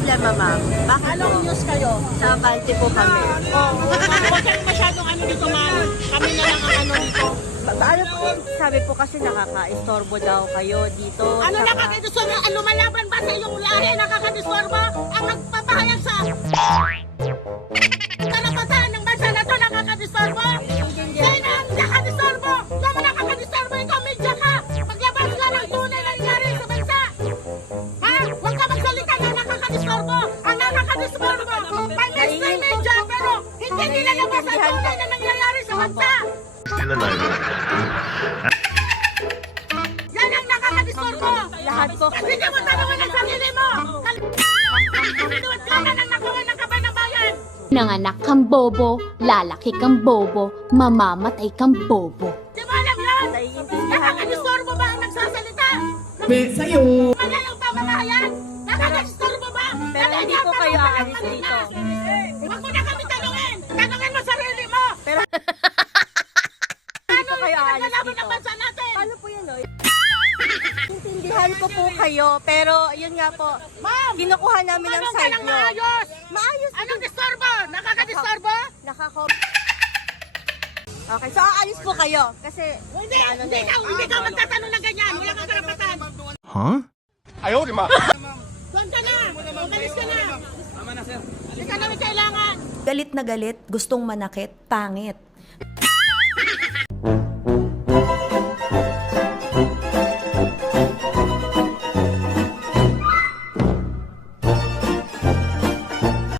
problema, ma'am? Bakit po? Anong news kayo? Sa country po kami. Huwag kayong masyadong ano dito, ma'am. Kami na lang ang ano dito. Ano po, sabi po kasi nakaka-istorbo daw kayo dito. Ano Saka- nakakadistorbo? Ang lumalaban ba sa iyong lahi? Nakakadistorbo? Ang nagpapahayag sa kalapatan ng bansa na to nakakadistorbo? Sino ang nakakadistorbo? Sino ang nakakadistorbo? Ikaw, media ka! Maglabas ka ng tunay na nangyari sa bansa! Ha? Huwag ka magsalita na nakakadistorbo! Ang nakakadistorbo! Mainstream media, pero hindi nilalabas ang tunay na nangyayari sa bansa! Still alive. Yan ang nakakadistorbo! Lahat po. At hindi mo tanungan ang sarili mo! Kalimutan ka na ng nagawa ng kaban ng bayan! Nanganak kang bobo, lalaki kang bobo, mamamatay kang bobo. Di mo alam yun? Naiintindihan niyo. Nakakadistorbo ba ang nagsasalita? Sa'yo. Mali ang pamamahayan? Nakakadistorbo ba? Pero hindi po kayo aalis dito. Huwag mo na kami tanungin! Tanungin mo sarili mo! Pero Ano po kayo aalis pinaglalaban dito. ng bansa natin? Paano po yan, Noy? Intindihan ko po kayo, pero yun nga po, Ma'am! kinukuha namin ang Tanong ka side ng nyo. maayos! Maayos. Anong distorbo? Nakakadistorbo? Nakako... Okay, so aalis po kayo. Kasi, Hindi! ano na eh. Hindi ka magtatanong ng ganyan! Wala kang karapatan! Huh? Doon ka na! Umalis ka na! Tama na, sir. Hindi ka namin kailangan! Galit na galit, gustong manakit, pangit.